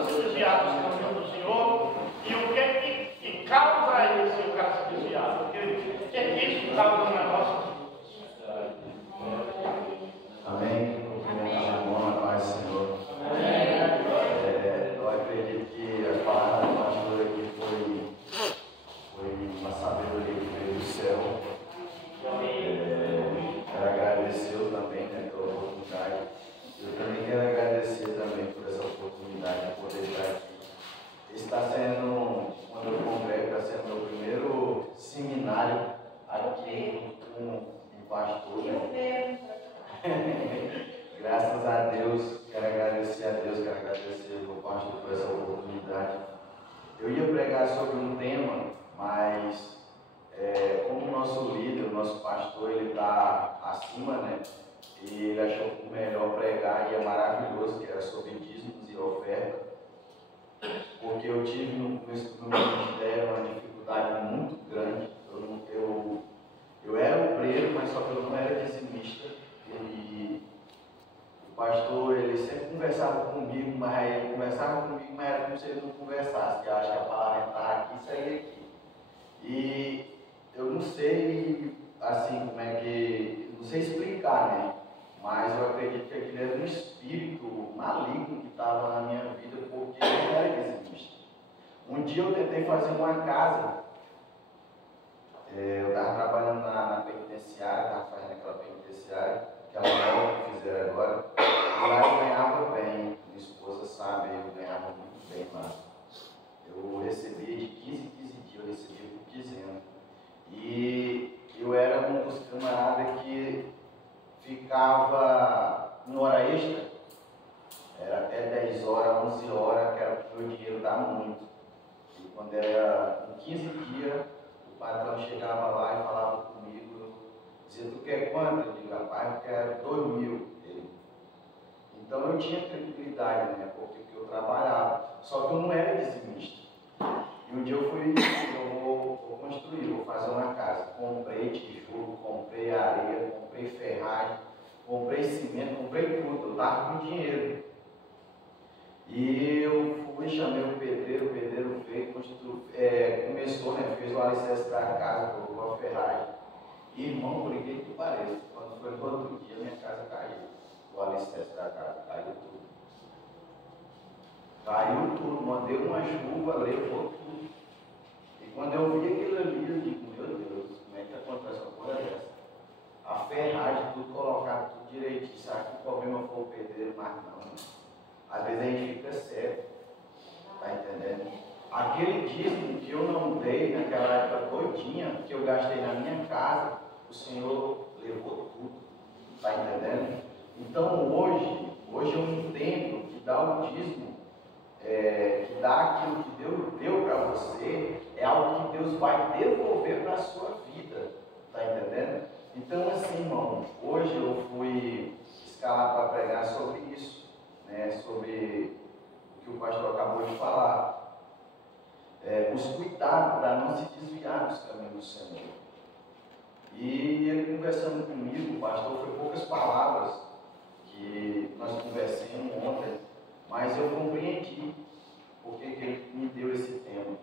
anda se desviado do caminho do Senhor, e o que causa isso, o cara se desviar? O que isso causa no negócio? Amém. Amém. A paz do Senhor. Eu acredito que a palavra do pastor aqui foi uma sabedoria que veio do céu. Quero agradecer também, né, pela oportunidade. Eu também quero agradecer também por essa oportunidade de poder estar aqui. Está sendo, quando eu congrego, está sendo meu primeiro seminário aqui com um pastor. Né? Graças a Deus, quero agradecer a Deus, quero agradecer ao pastor por essa oportunidade. Eu ia pregar sobre um tema, mas como o nosso líder, o nosso pastor, ele está acima, né? E ele achou melhor pregar, e é maravilhoso, que era sobre dízimos e oferta, porque eu tive no meu ministério uma dificuldade muito grande. Eu era obreiro, mas só que eu não era dizimista. E o pastor, ele sempre conversava comigo, mas ele conversava comigo, mas era como se ele não conversasse, que eu acho que a palavra está aqui e sair aqui. E eu não sei, assim, como é que, não sei explicar, né? Mas eu acredito que aquilo era um espírito maligno que estava na minha vida, porque eu não era dizimista. Um dia eu tentei fazer uma casa, eu estava trabalhando na penitenciária, estava fazendo aquela penitenciária, aquela nova que fizeram agora, e lá eu ganhava bem, minha esposa sabe, eu ganhava muito bem lá. Eu recebia de 15 em 15 dias, eu recebia por 15 anos. E eu era um dos camaradas que ficava em hora extra, era até 10 horas, 11 horas, que era porque o meu dinheiro dá muito. E quando era em 15 dias, o patrão chegava lá e falava comigo, dizia, tu quer quanto? Eu digo, rapaz, eu quero 2.000. Então eu tinha tranquilidade, né, porque eu trabalhava, só que eu não era dizimista. E um dia eu fui, eu vou construir, vou fazer uma casa. Comprei tijolo, comprei areia, comprei ferragem, comprei cimento, comprei tudo, eu estava com dinheiro. E eu fui, chamei o pedreiro veio, começou, né, fez o alicerce da casa, colocou a ferragem. E irmão, por incrível que pareça, quando foi no outro dia, minha casa caiu. O alicerce da casa caiu tudo. Caiu tudo, mandei uma chuva, levou tudo. E quando eu vi aquilo ali, eu digo, meu Deus, como é que acontece uma coisa dessa? A ferragem, tudo colocado, tudo direitinho. Será que o problema foi o pedreiro? Mas não. Às vezes a gente fica certo, tá entendendo? Aquele dízimo que eu não dei naquela época todinha, que eu gastei na minha casa, o Senhor levou tudo, tá entendendo? Então hoje eu entendo que dar o dízimo, que dar aquilo que Deus deu para você, é algo que Deus vai devolver para a sua vida, tá entendendo? Então assim, irmão, hoje eu fui escalado para pregar sobre isso, né, sobre o que o pastor acabou de falar, os cuidados para não se desviar dos caminhos do Senhor. E ele conversando comigo, o pastor, foi poucas palavras que nós conversamos ontem, mas eu compreendi porque que ele me deu esse tema.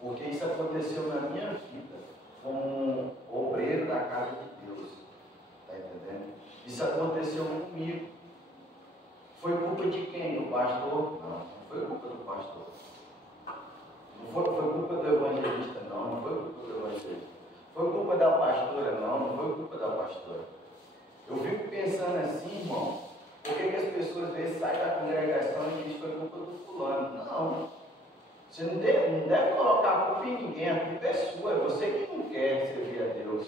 Porque isso aconteceu na minha vida, como obreiro da casa de Deus. Está entendendo? Isso aconteceu comigo. Foi culpa de quem? Do pastor? Não foi culpa do pastor. Não foi culpa do evangelista, não foi culpa do evangelista. Foi culpa da pastora? Não foi culpa da pastora. Eu fico pensando assim, irmão, por que as pessoas às vezes saem da congregação e dizem que foi culpa do fulano? Não. Você não deve colocar a culpa em ninguém, a culpa é sua, é você que não quer servir a Deus.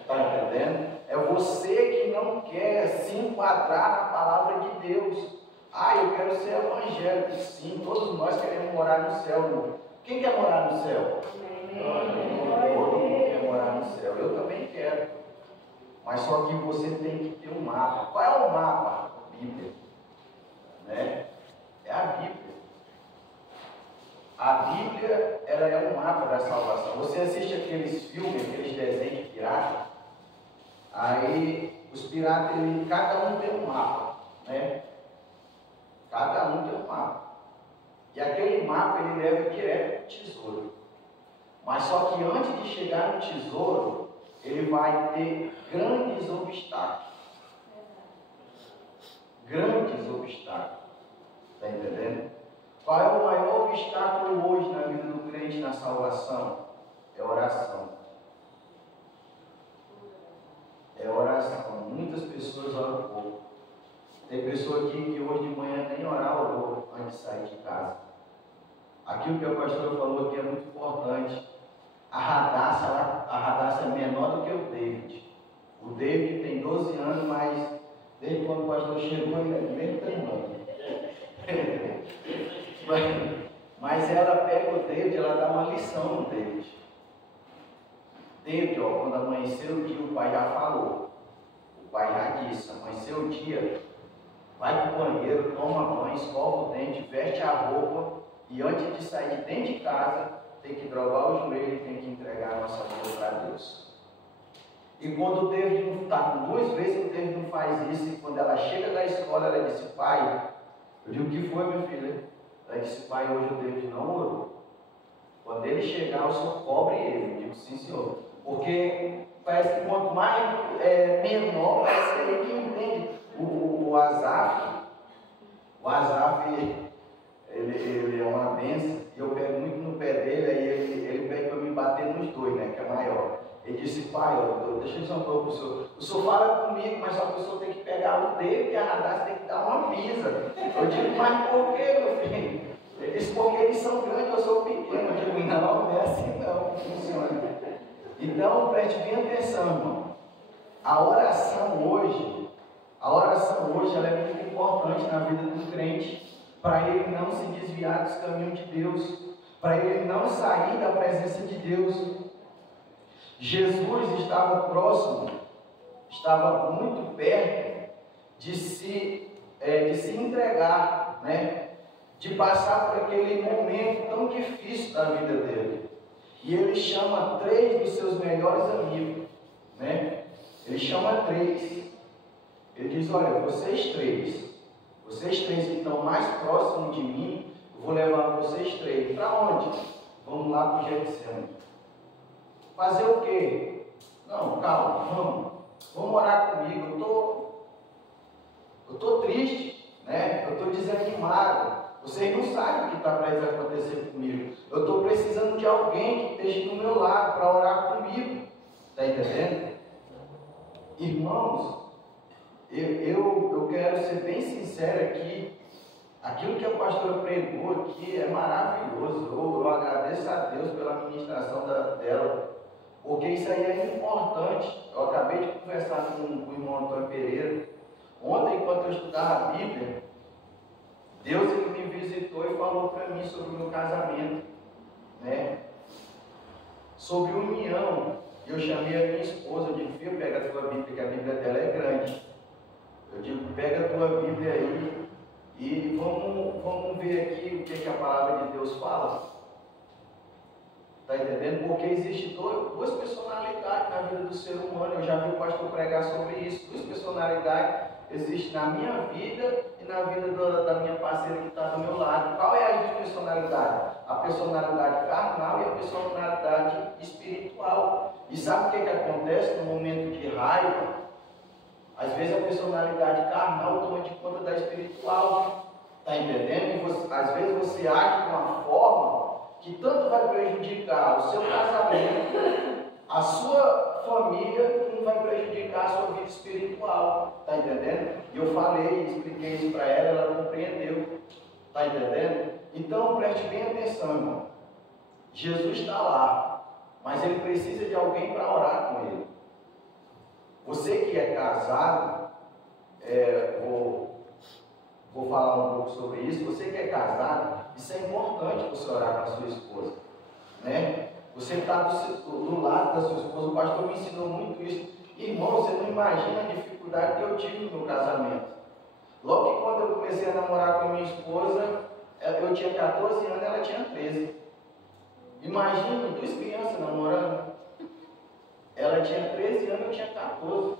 Está entendendo? É você que não quer se enquadrar na palavra de Deus. Eu quero ser evangélico. Sim, todos nós queremos morar no céu. Quem quer morar no céu? Todo mundo quer morar no céu. Eu também quero. Mas só que você tem que ter um mapa. Qual é o mapa? A Bíblia. Né? É a Bíblia. A Bíblia, ela é um mapa da salvação. Você assiste aqueles filmes, aqueles desenhos de pirata. Aí, os piratas, cada um tem um mapa, né? Cada um tem um mapa. E aquele mapa ele leva direto para o tesouro. Mas só que antes de chegar no tesouro, ele vai ter grandes obstáculos. Grandes obstáculos. Está entendendo? Qual é o maior obstáculo hoje na vida do crente na salvação? É oração. É oração. Muitas pessoas oram pouco. Tem pessoa aqui que hoje de manhã nem orar orou antes de sair de casa. Aquilo que a pastora falou aqui é muito importante. A Radassa é menor do que o David. O David tem 12 anos, mas desde quando o pastor chegou ele é do mesmo tamanho. Mas ela pega o David, ela dá uma lição no David. David, ó, quando amanheceu o dia, o pai já falou. O pai já disse, amanheceu o dia, vai para o banheiro, toma banho, escova o dente, veste a roupa e antes de sair de dentro de casa, tem que dobrar o joelho e tem que entregar a nossa vida para Deus. E quando o David não está com 2 vezes, o David não faz isso, e quando ela chega da escola, ela disse, pai, eu digo, o que foi, minha filha? Ela disse, pai, hoje o David não orou. Quando ele chegar, o senhor cobre ele. Eu digo, sim, senhor. Porque parece que quanto mais menor, parece que ele que entende. O Asaf, ele é uma benção, e eu pego muito no pé dele, aí ele pede para me bater nos 2, né, que é maior. Ele disse, pai, deixa eu dizer uma coisa para o senhor. O senhor fala comigo, mas só que o senhor tem que pegar o dedo e a Radassa tem que dar uma pisa. Eu digo, mas por que, meu filho? Ele disse, porque eles são grandes, eu sou pequeno. Eu digo, não é assim não funciona. Então, preste bem atenção, irmão. A oração hoje ela é muito importante na vida do crente, para ele não se desviar dos caminhos de Deus, para ele não sair da presença de Deus. Jesus estava próximo, estava muito perto de se entregar, né? De passar por aquele momento tão difícil da vida dele. E ele chama 3 dos seus melhores amigos, né? Ele chama 3. Ele diz, olha, vocês três que estão mais próximos de mim, eu vou levar vocês 3. Para onde? Vamos lá para o Getsemane. Fazer o quê? Não, calma, vamos orar comigo. Eu estou triste, né? Eu estou desanimado. Vocês não sabem o que está prestes a acontecer comigo. Eu estou precisando de alguém que esteja do meu lado para orar comigo. Está entendendo? Irmãos, eu quero ser bem sincero aqui. Aquilo que a pastora pregou aqui é maravilhoso. Eu agradeço a Deus pela ministração dela, porque isso aí é importante. Eu acabei de conversar com o irmão Antônio Pereira. Ontem, enquanto eu estudava a Bíblia, Deus ele me visitou e falou para mim sobre o meu casamento, né? Sobre união. Eu chamei a minha esposa, eu digo, filho, pega a tua Bíblia, que a Bíblia dela é grande. Eu digo, pega a tua Bíblia aí e vamos ver aqui o que a palavra de Deus fala. Está entendendo? Porque existem 2 personalidades na vida do ser humano. Eu já vi o pastor pregar sobre isso. 2 personalidades existem na minha vida e na vida da minha parceira que está do meu lado. Qual é a personalidade? A personalidade carnal e a personalidade espiritual. E sabe o que acontece no momento de raiva? Às vezes a personalidade carnal toma de conta da espiritual. Está entendendo? E às vezes você age de uma forma que tanto vai prejudicar o seu casamento, a sua família, como vai prejudicar a sua vida espiritual. Está entendendo? E eu falei, expliquei isso para ela compreendeu. Está entendendo? Então preste bem atenção, irmão. Jesus está lá, mas ele precisa de alguém para orar com ele. Você que é casado, vou falar um pouco sobre isso. Você que é casado, isso é importante você orar com a sua esposa, né? Você está do lado da sua esposa. O pastor me ensinou muito isso. Irmão, você não imagina a dificuldade que eu tive no meu casamento. Logo que quando eu comecei a namorar com a minha esposa, eu tinha 14 anos, ela tinha 13. Imagina, 2 crianças namorando. Ela tinha 13 anos, eu tinha 14.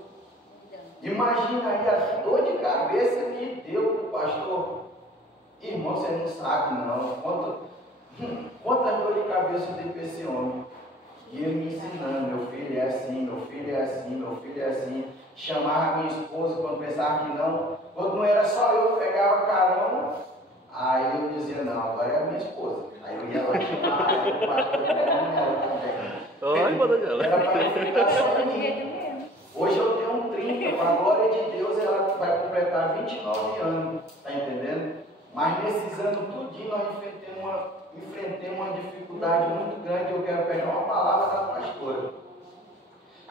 Imagina aí a dor de cabeça que deu para o pastor. Irmão, irmão, você não sabe não. Quantas dor de cabeça eu dei para esse homem. E ele me ensinando, meu filho é assim, meu filho é assim, meu filho é assim. Chamava a minha esposa quando pensava que não. Quando não era só eu que pegava carão, aí eu dizia, não, agora é a minha esposa. Aí eu ia lá chamar, aí o pastor ela também. Era para enfrentar só em mim. Hoje eu tenho 30, para a glória de Deus ela vai completar 29 anos, tá entendendo? Mas nesses anos tudinho nós enfrentei uma dificuldade muito grande. Eu quero pegar uma palavra da pastora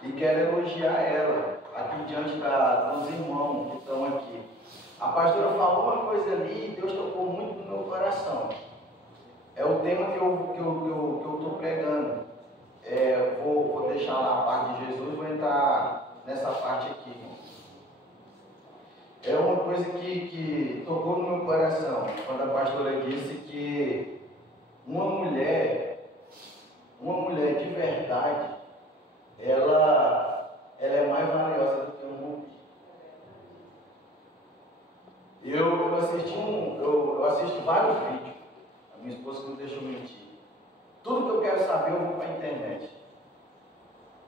e quero elogiar ela aqui diante dos irmãos que estão aqui. A pastora falou uma coisa ali e Deus tocou muito no meu coração. É o tema que eu estou pregando. Vou deixar lá a parte de Jesus, vou entrar nessa parte aqui. É uma coisa que tocou no meu coração, quando a pastora disse que uma mulher de verdade, ela é mais valiosa do que um rubi. Eu assisto vários vídeos, a minha esposa não deixa eu mentir. Tudo que eu quero saber eu vou para a internet.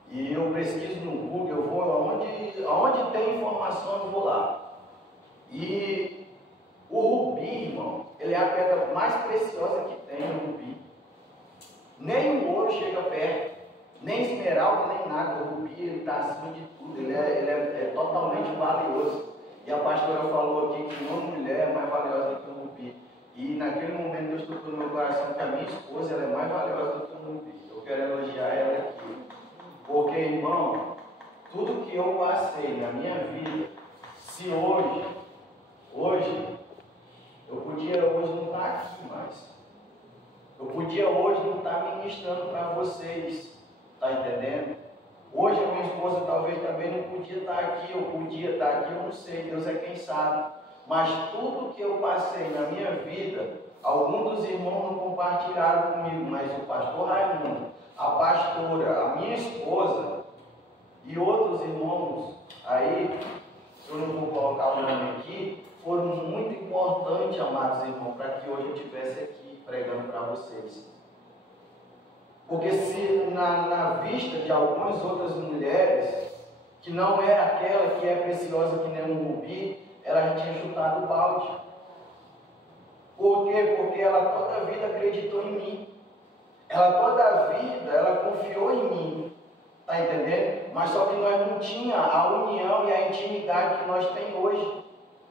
E eu pesquiso no Google, eu vou aonde tem informação eu vou lá. E o rubi, irmão, ele é a pedra mais preciosa que tem, o rubi. Nem o ouro chega perto, nem esmeralda, nem nada. O rubi, ele está acima de tudo, ele é totalmente valioso. E a pastora falou aqui que uma mulher é mais valiosa do que um rubi. E naquele momento Deus tocou no meu coração que a minha esposa ela é mais valiosa do que um rubi. Eu quero elogiar ela aqui. Porque, irmão, tudo que eu passei na minha vida, se hoje, eu podia hoje não estar aqui mais. Eu podia hoje não estar ministrando para vocês. Está entendendo? Hoje a minha esposa talvez também não podia estar aqui, eu podia estar aqui, eu não sei, Deus é quem sabe. Mas tudo que eu passei na minha vida, alguns dos irmãos não compartilharam comigo, mas o pastor Raimundo, a pastora, a minha esposa e outros irmãos aí, eu não vou colocar o nome aqui, foram muito importantes, amados irmãos, para que hoje eu estivesse aqui pregando para vocês. Porque se na vista de algumas outras mulheres, que não é aquela que é preciosa que nem um rubi, ela já tinha chutado o balde. Por quê? Porque ela toda a vida acreditou em mim. Ela toda a vida, ela confiou em mim. Está entendendo? Mas só que nós não tínhamos a união e a intimidade que nós temos hoje.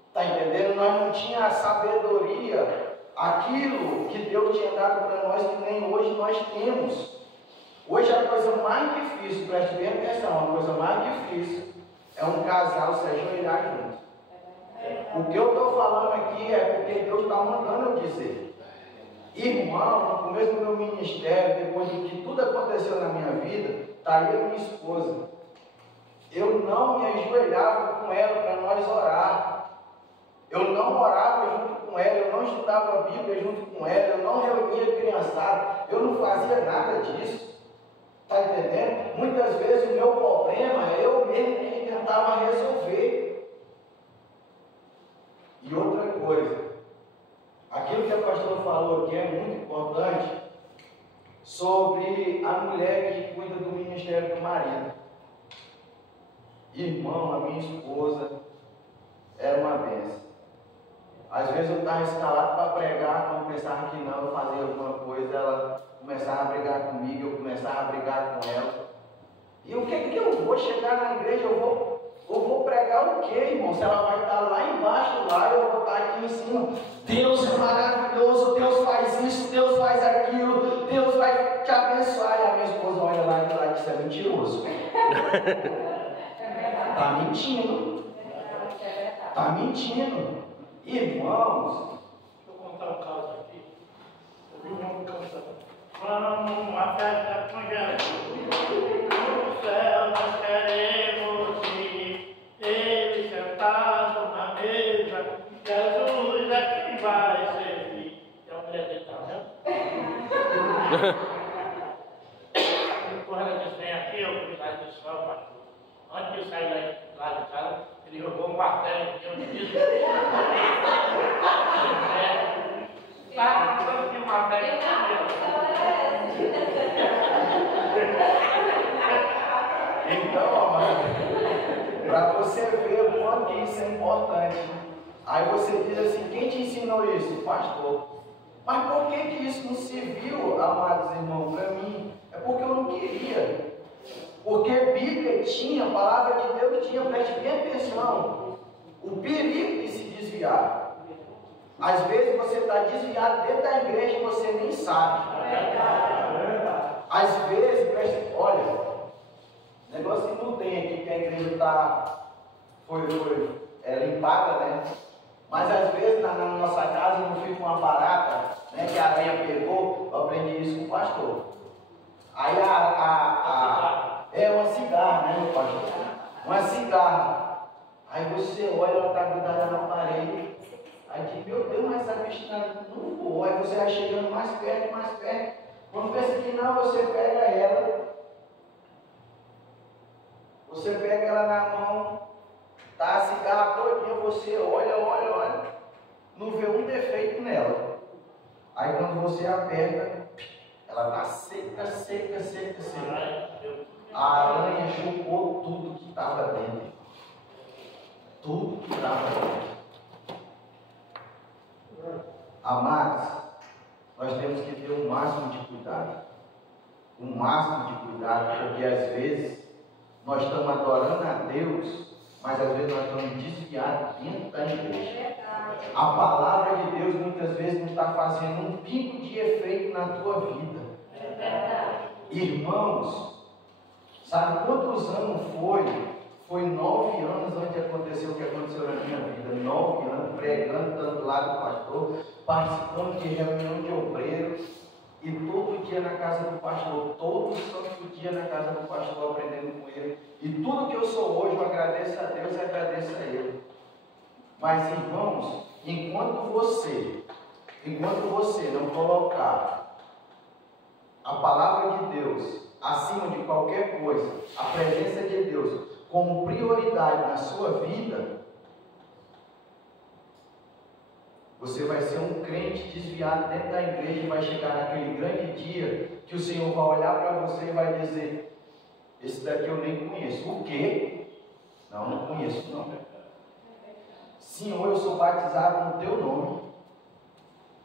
Está entendendo? Nós não tínhamos a sabedoria, aquilo que Deus tinha dado para nós, que nem hoje nós temos. Hoje a coisa mais difícil, preste bem atenção, a coisa mais difícil é um casal se ajoelhar junto. O que eu estou falando aqui é porque Deus está mandando eu dizer. Irmão, no começo do meu ministério, depois de que tudo aconteceu na minha vida, está aí a minha esposa. Eu não me ajoelhava com ela para nós orar. Eu não orava junto com ela, eu não estudava a Bíblia junto com ela, eu não reunia criançada, eu não fazia nada disso. Está entendendo? Muitas vezes o meu problema é eu mesmo que tentava resolver. E outra coisa, aquilo que a pastora falou aqui é muito importante, sobre a mulher que cuida do ministério do marido. Irmão, a minha esposa era uma bênção. Às vezes eu estava escalado para pregar, quando pensava que não, eu fazia alguma coisa, ela começava a brigar comigo, eu começava a brigar com ela. E o que eu vou chegar na igreja, eu vou pregar o quê, irmão? Se ela vai estar lá embaixo, lá, eu vou estar aqui em cima. Deus é maravilhoso, Deus faz isso, Deus faz aquilo, Deus vai te abençoar. E a minha esposa olha lá e diz, isso é mentiroso. Está mentindo. Está mentindo. Irmãos, deixa eu contar um caso aqui. Eu vi um cantando. Vamos uma festa com Jesus. No céu nós queremos ir. Ele sentado na mesa. Jesus é quem vai servir. É uma mulher dele, tá vendo? Quando ela disse, vem aqui, eu fui lá e disse, ó, pastor. Antes de eu sair lá de casa, ele jogou um martelo aqui, eu me disse. que isso é importante. Aí você diz assim, quem te ensinou isso? O pastor. Mas por que isso não serviu, amados irmãos, para mim? É porque eu não queria. Porque Bíblia tinha, a palavra de Deus tinha, preste bem atenção, o perigo de se desviar. Às vezes você está desviado dentro da igreja e você nem sabe. Às vezes, olha, negócio que não tem aqui, que a igreja foi limpada, né? Mas às vezes na nossa casa não fica uma barata, né, que a aranha pegou. Eu aprendi isso com o pastor. Aí é uma cigarra, né, meu pastor? Uma cigarra. Aí você olha, ela está grudada na parede. Aí diz, meu Deus, mas essa bicha não voa. Aí você vai chegando mais perto, mais perto. Quando pensa que não, você pega ela. Você pega ela na mão. Tá a cigarra todinha, você olha. Não vê um defeito nela. Aí quando você aperta, ela está seca. A aranha chupou tudo que estava dentro. Tudo que estava dentro. Amados, nós temos que ter o máximo de cuidado. O máximo de cuidado, porque às vezes nós estamos adorando a Deus, mas às vezes nós estamos desviados dentro da igreja. A palavra de Deus muitas vezes não está fazendo um pico de efeito na tua vida. Irmãos, sabe quantos anos foi? Foi 9 anos antes de acontecer o que aconteceu na minha vida. 9 anos pregando, estando do lado do pastor, participando de reunião de obreiros, e todo dia na casa do pastor, todo santo dia na casa do pastor, aprendendo com ele. E tudo que eu sou hoje, eu agradeço a Deus e agradeço a ele. Mas irmãos, enquanto você não colocar a palavra de Deus acima de qualquer coisa, a presença de Deus como prioridade na sua vida, você vai ser um crente desviado dentro da igreja e vai chegar naquele grande dia que o Senhor vai olhar para você e vai dizer, esse daqui eu nem conheço. O quê? Não conheço não. Senhor, eu sou batizado no teu nome.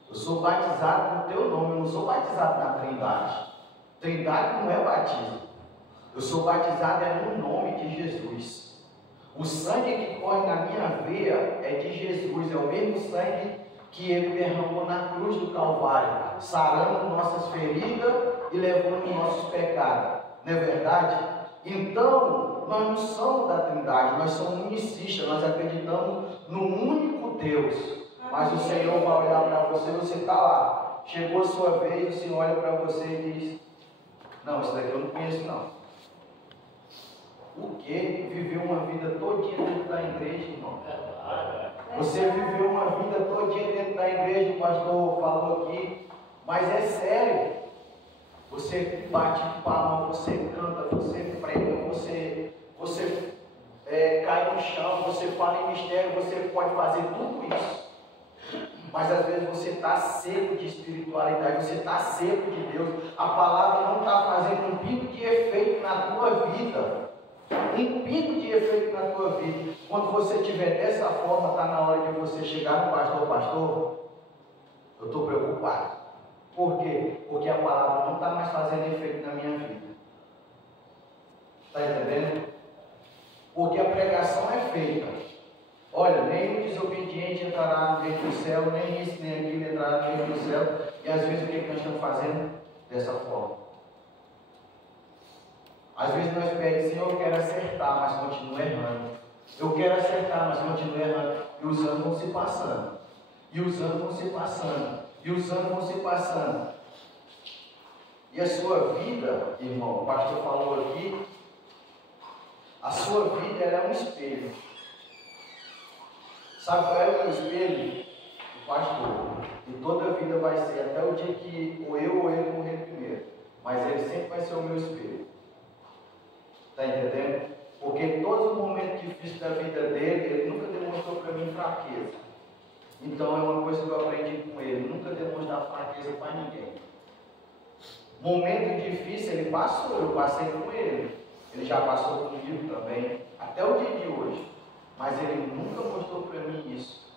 Eu sou batizado no teu nome, eu não sou batizado na Trindade. Trindade não é batismo. Eu sou batizado no nome de Jesus. O sangue que corre na minha veia é de Jesus, é o mesmo sangue que ele derramou na cruz do Calvário, sarando nossas feridas e levando nossos pecados. Não é verdade? Então, nós não somos da Trindade, nós somos unicistas, nós acreditamos no único Deus. Mas o Senhor vai olhar para você, você está lá. Chegou a sua vez, o Senhor olha para você e diz, não, isso daqui eu não conheço não. O que? Viveu uma vida todinha dentro da igreja, irmão. Você viveu uma vida todinha dentro da igreja, o pastor falou aqui, mas é sério. Você bate palma, você canta, você prega, você cai no chão, você fala em mistério, você pode fazer tudo isso. Mas às vezes você está seco de espiritualidade, você está seco de Deus. A palavra não está fazendo um pico de efeito na tua vida. Um pico de efeito na tua vida. Quando você estiver dessa forma, está na hora de você chegar no pastor. Pastor, eu estou preocupado. Por quê? Porque a palavra não está mais fazendo efeito na minha vida. Está entendendo? Porque a pregação é feita. Olha, nem o desobediente entrará no reino do céu, nem esse nem aquele entrará no reino do céu. E às vezes o que nós estamos fazendo? Dessa forma. Às vezes nós pedimos, Senhor, eu quero acertar, mas continuo errando. Eu quero acertar, mas continuo errando. E os anos vão se passando. E os anos vão se passando. E os anos vão se passando. E a sua vida, irmão, o pastor falou aqui, a sua vida ela é um espelho. Sabe qual é o espelho? O pastor. E toda a vida vai ser, até o dia que ou eu ou ele morrer primeiro. Mas ele sempre vai ser o meu espelho. Está entendendo? Porque todos os momentos difíceis da vida dele, ele nunca demonstrou para mim fraqueza. Então é uma coisa que eu aprendi com ele, nunca demonstrar fraqueza para ninguém. Momento difícil ele passou, eu passei com ele. Ele já passou comigo também, até o dia de hoje. mas ele nunca mostrou para mim isso.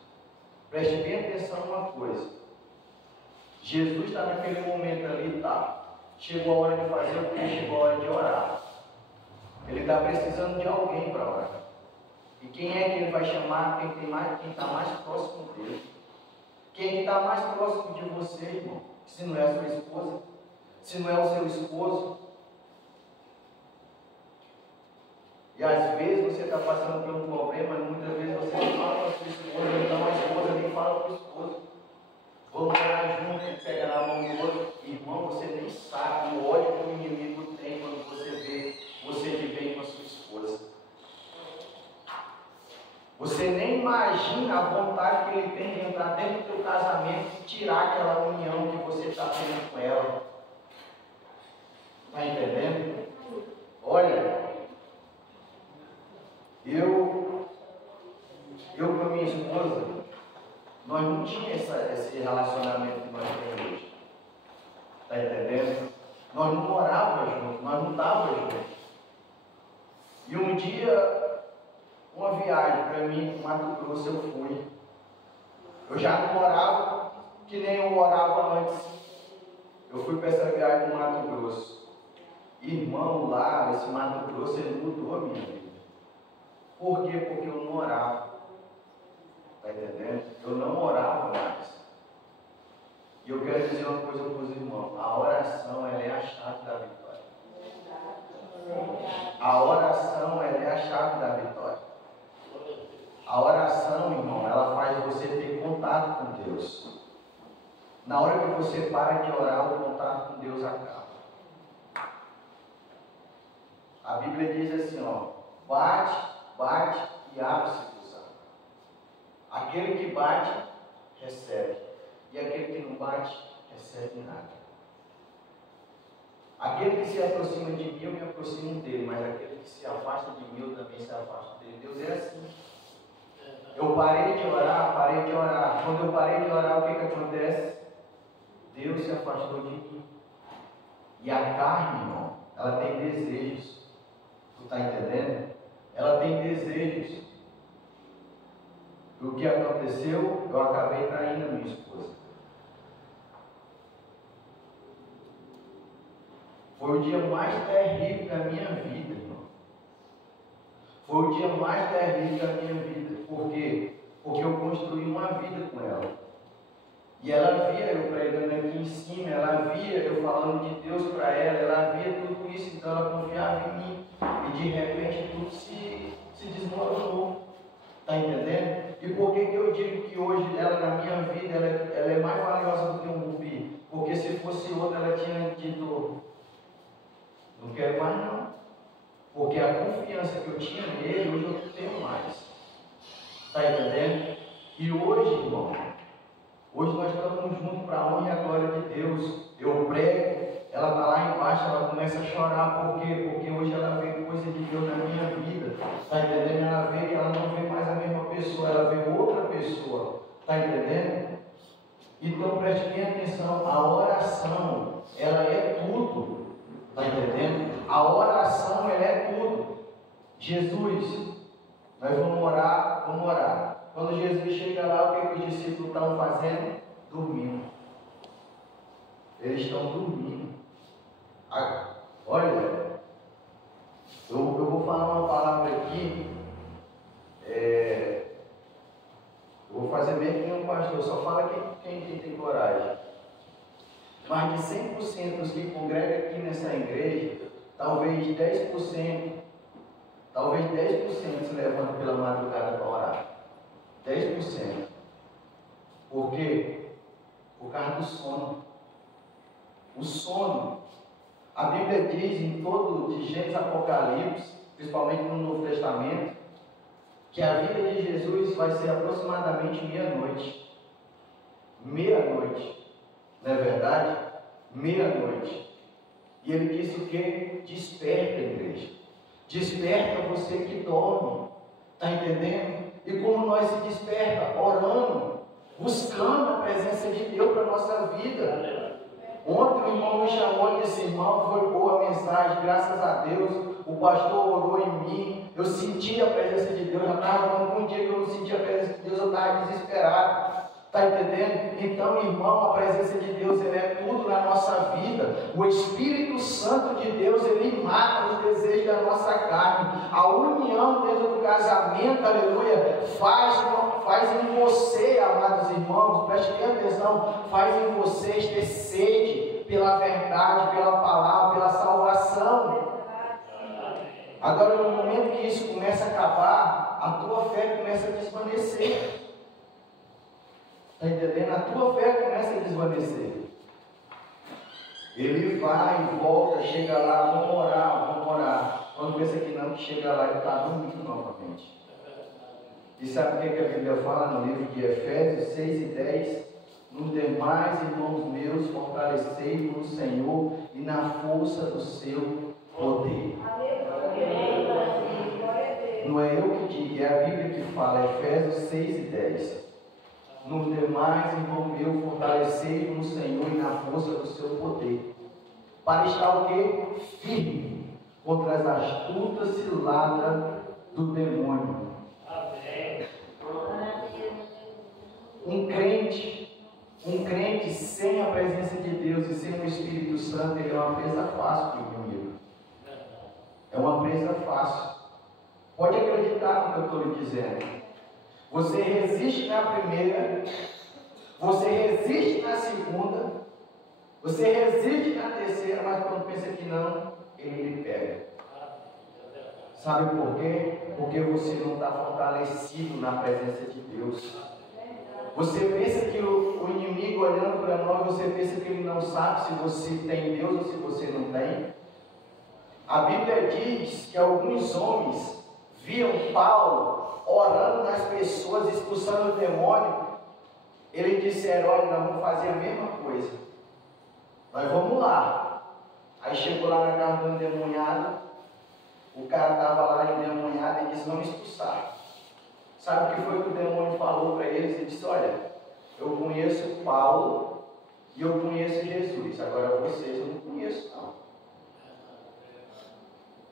Preste bem atenção numa coisa. Jesus está naquele momento ali, tá? Chegou a hora de fazer o que? Chegou a hora de orar. Ele está precisando de alguém para orar. E quem é que ele vai chamar? Quem está mais próximo dele. Quem está mais próximo de você, irmão? Se não é a sua esposa, se não é o seu esposo. E às vezes você está passando por um problema, mas muitas vezes você não fala com a sua esposa, então a esposa nem fala com o esposo. Vamos orar junto, pega na mão do outro. Irmão, você nem sabe o ódio que o inimigo tem quando você vê você viver com a sua esposa. Você nem imagina a vontade que ele tem de entrar dentro do teu casamento e tirar aquela união que você está tendo com ela. Está entendendo? Olha, eu com a minha esposa, nós não tínhamos esse relacionamento que nós temos hoje. Está entendendo? Nós não morávamos juntos, nós não estávamos juntos. E um dia, uma viagem para mim, para Mato Grosso, eu fui. Eu já não morava que nem eu morava antes. Eu fui para essa viagem para Mato Grosso. Irmão, lá, esse Mato Grosso, ele mudou a minha vida. Por quê? Porque eu não orava. Está entendendo? Eu não orava mais. E eu quero dizer uma coisa para os irmãos. A oração, ela é a chave da vitória. A oração, ela é a chave da vitória. A oração, irmão, ela faz você ter contato com Deus. Na hora que você para de orar, o contato com Deus acaba. A Bíblia diz assim, ó, bate e abre-se-vos-á. Aquele que bate, recebe. E aquele que não bate, recebe nada. Aquele que se aproxima de mim, eu me aproximo dele, mas aquele que se afasta de mim, eu também se afasto dele. Deus é assim. Eu parei de orar. Quando eu parei de orar, o que acontece? Deus se afastou de mim. E a carne, irmão, ela tem desejos. Tu está entendendo? Ela tem desejos. E o que aconteceu? Eu acabei traindo a minha esposa. Foi o dia mais terrível da minha vida, irmão. Foi o dia mais terrível da minha vida. Por quê? Porque eu construí uma vida com ela. E ela via eu pregando aqui em cima, ela via eu falando de Deus para ela via tudo isso, então ela confiava em mim. E de repente tudo se desmoronou. Está entendendo? E por que eu digo que hoje ela na minha vida ela é mais valiosa do que um rubi? Porque se fosse outra ela tinha dito, não quero mais não. Porque a confiança que eu tinha nele, hoje eu não tenho mais. Está entendendo? E hoje, irmão, hoje nós estamos juntos para a honra e a glória de Deus. Eu prego, ela está lá embaixo, ela começa a chorar. Por quê? Porque hoje ela vê coisa de Deus na minha vida. Está entendendo? Ela vê que ela não vê mais a mesma pessoa, ela vê outra pessoa. Está entendendo? Então preste bem atenção, a oração, ela é tudo. Está entendendo? A oração, ela é tudo. Jesus, nós vamos orar, vamos orar. Quando Jesus chega lá, o que os discípulos estão fazendo? Dormindo. Eles estão dormindo. Olha, eu vou falar uma palavra aqui. Eu vou fazer bem que um pastor, só fala quem tem coragem. Mais de 100% dos que congregam aqui nessa igreja, talvez 10% se levantam pela madrugada para orar. 10%. Por quê? Por causa do sono. O sono. A Bíblia diz em todo, de Gênesis Apocalipse, principalmente no Novo Testamento, que a vida de Jesus vai ser aproximadamente meia-noite. Meia-noite. Não é verdade? Meia-noite. E ele disse o quê? Desperta, igreja. Desperta você que dorme. Está entendendo? E como nós se desperta? Orando, buscando a presença de Deus para a nossa vida. Ontem o irmão me chamou e disse, irmão, foi boa a mensagem, graças a Deus. o pastor orou em mim, eu senti a presença de Deus. Já estava um dia que eu não sentia a presença de Deus, eu estava desesperado. Está entendendo? Então, irmão, a presença de Deus, ele é tudo na nossa vida. O Espírito Santo de Deus, ele mata os desejos da nossa carne. A união dentro do casamento, aleluia, faz em você, amados irmãos, preste bem atenção, faz em vocês ter sede pela verdade, pela palavra, pela salvação. Agora, no momento que isso começa a acabar, a tua fé começa a desvanecer. Está entendendo? A tua fé começa a desvanecer. Ele vai e volta, chega lá, vamos orar. Quando pensa que não, que chega lá e está dormindo novamente. E sabe o que a Bíblia fala no livro de Efésios 6 e 10? Nos demais, irmãos meus, fortalecei-vos no Senhor e na força do seu poder. Não é eu que digo, é a Bíblia que fala, Efésios 6 e 10. Nos demais, irmão meu, fortalecei-vos no Senhor e na força do seu poder, para estar o quê? Firme contra as astutas ciladas do demônio. Amém. Um crente sem a presença de Deus e sem o Espírito Santo, ele é uma presa fácil, meu amigo. É uma presa fácil. Pode acreditar no que eu estou lhe dizendo. Você resiste na primeira, você resiste na segunda, você resiste na terceira, mas quando pensa que não, ele lhe pega. Sabe por quê? Porque você não está fortalecido na presença de Deus. Você pensa que o inimigo olhando para nós, você pensa que ele não sabe se você tem Deus ou se você não tem. A Bíblia diz que alguns homens viam Paulo orando nas pessoas, expulsando o demônio. Eles disseram: olha, nós vamos fazer a mesma coisa, nós vamos lá. Aí chegou lá na casa do endemoniado, o cara estava lá endemoniado e disse: vamos expulsar. Sabe o que foi que o demônio falou para eles? Ele disse: olha, eu conheço Paulo e eu conheço Jesus, agora vocês eu não conheço não.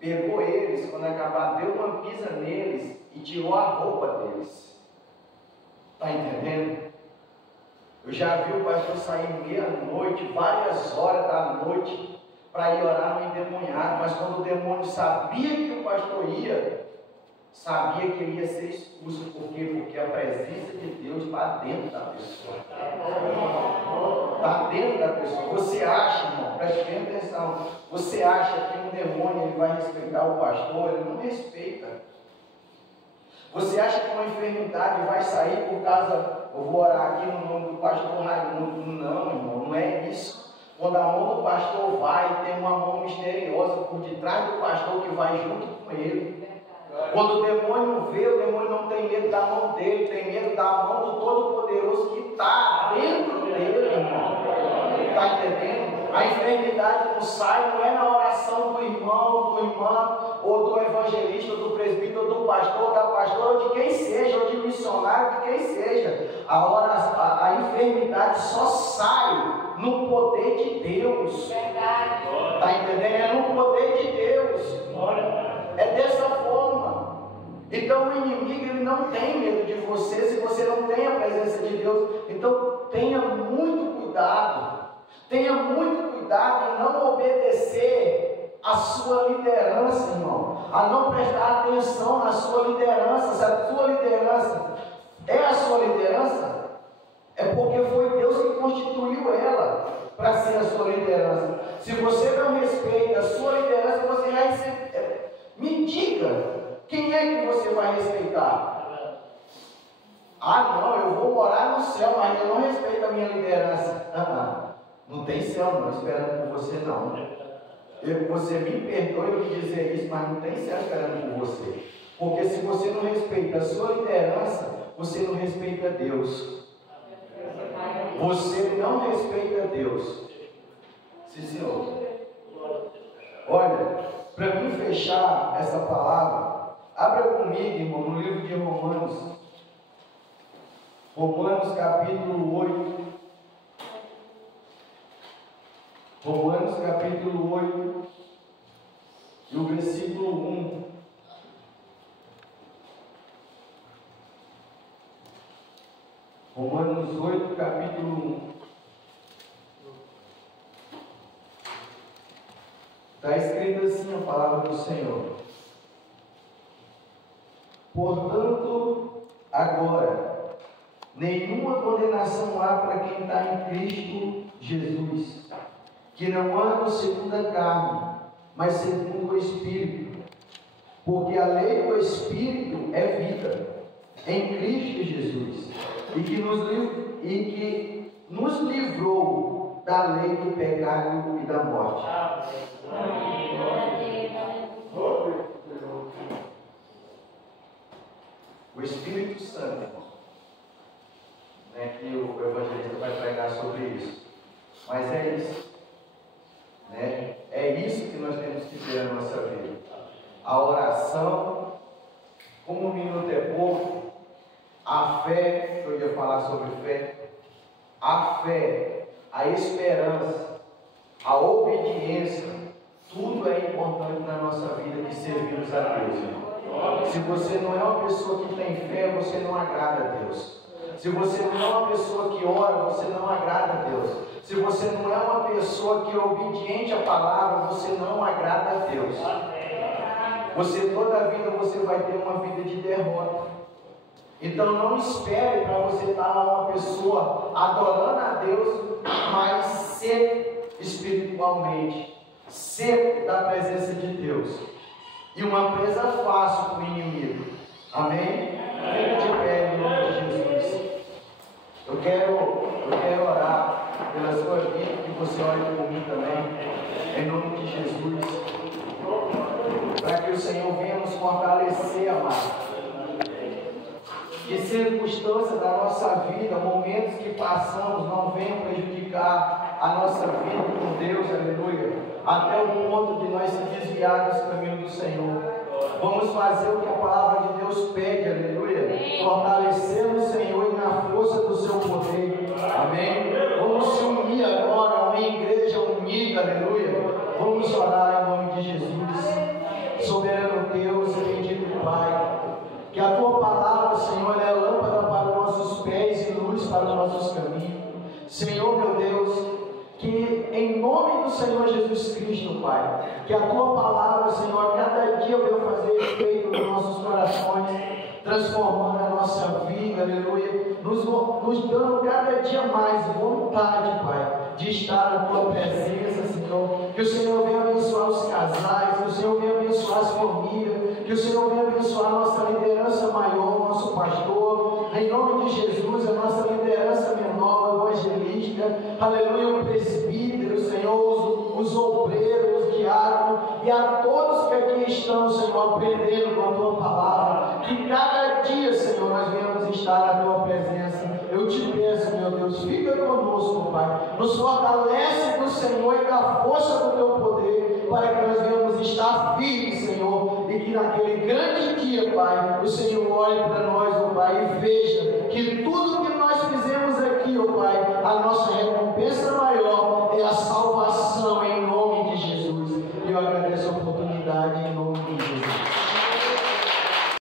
Pegou eles, quando acabar, deu uma pisa neles e tirou a roupa deles. Está entendendo? Eu já vi o pastor sair meia-noite, várias horas da noite, para ir orar no endemoniado, mas quando o demônio sabia que o pastor ia, sabia que ele ia ser expulso. Por quê? Porque a presença de Deus está dentro da pessoa. Está dentro da pessoa. Você acha, irmão, preste bem atenção, você acha que um demônio ele vai respeitar o pastor? Ele não respeita. Você acha que uma enfermidade vai sair por causa, eu vou orar aqui no nome do pastor Raimundo? Não, irmão, não é isso. Quando a mão do pastor vai, tem uma mão misteriosa por detrás do pastor que vai junto com ele. Quando o demônio vê, o demônio não tem medo da mão dele, tem medo da mão do Todo-Poderoso que está dentro dele, irmão. Está entendendo? A enfermidade não sai, não é na oração do irmão, do irmã, ou do evangelista, ou do presbítero, ou do pastor, ou da pastora, ou de quem seja, ou de missionário, de quem seja. A enfermidade só sai no poder de Deus. Está entendendo? É no poder de Deus. É dessa forma. Então o inimigo ele não tem medo de você se você não tem a presença de Deus. Então tenha muito cuidado. Tenha muito cuidado em não obedecer a sua liderança, irmão. A não prestar atenção na sua liderança. Se a sua liderança é a sua liderança, é porque foi Deus que constituiu ela para ser a sua liderança. Se você não respeita a sua liderança, você vai me diga, quem é que você vai respeitar? Ah, não, eu vou morar no céu, mas eu não respeito a minha liderança. Não tem céu não esperando por você não. Você me perdoe eu dizer isso, mas não tem céu esperando por você. Porque se você não respeita a sua liderança, você não respeita Deus. Você não respeita Deus. Sim, senhor. Olha, para mim fechar essa palavra, abra comigo, irmão, no livro de Romanos. Romanos capítulo 8. Romanos capítulo 8. E o versículo 1. Romanos 8, capítulo 1. Está escrito assim a palavra do Senhor. Portanto, agora, nenhuma condenação há para quem está em Cristo Jesus, que não anda segundo a carne, mas segundo o Espírito. Porque a lei do Espírito é vida, em Cristo Jesus, e que nos livrou da lei do pecado e da morte. O Espírito Santo, que o evangelista vai pregar sobre isso, mas é isso, é isso que nós temos que ter na nossa vida. A oração, como um minuto é pouco, a fé, eu ia falar sobre fé, a fé, a esperança, a obediência, tudo é importante na nossa vida que servimos a Deus, irmão. Se você não é uma pessoa que tem fé, você não agrada a Deus. Se você não é uma pessoa que ora, você não agrada a Deus. Se você não é uma pessoa que é obediente à palavra, você não agrada a Deus. Você, toda a vida, você vai ter uma vida de derrota. Então não espere para você estar uma pessoa adorando a Deus, mas seco espiritualmente, seco da presença de Deus. E uma presa fácil para o inimigo. Amém? Fique de pé em nome de Jesus. Eu quero orar pela sua vida, que você ore por mim também, em nome de Jesus, para que o Senhor venha nos fortalecer, amado. Que circunstâncias da nossa vida, momentos que passamos, não venham prejudicar a nossa vida com Deus, aleluia, até o ponto de nós se desviar dos caminhos do Senhor. Vamos fazer o que a palavra de Deus pede, aleluia, fortalecer o Senhor e na força do seu poder, amém? Vamos se unir agora, uma igreja unida, aleluia. Vamos orar em nome de Jesus. Soberano Deus e bendito Pai, que a tua palavra, Senhor, é lâmpada para os nossos pés e luz para os nossos caminhos. Senhor, meu Deus, que em nome do Senhor Jesus Cristo, Pai, que a tua palavra, Senhor, cada dia venha fazer efeito nos nossos corações, transformando a nossa vida, aleluia, nos dando cada dia mais vontade, Pai, de estar na tua presença, Senhor. Que o Senhor venha abençoar os casais, que o Senhor venha abençoar as famílias, que o Senhor venha abençoar a nossa liderança maior, nosso pastor, em nome de Jesus, a nossa liderança menor, evangelista, aleluia, o presbítero, Senhor, os obreiros, os diáconos, e a todos que aqui estão, Senhor, aprendendo com a tua palavra, que cada dia, Senhor, nós venhamos estar na tua presença. Eu te peço, meu Deus, fica conosco, Pai, nos fortalece do Senhor e da força do teu poder, para que nós venhamos estar firmes, Senhor, e que naquele grande dia, Pai, o Senhor olhe para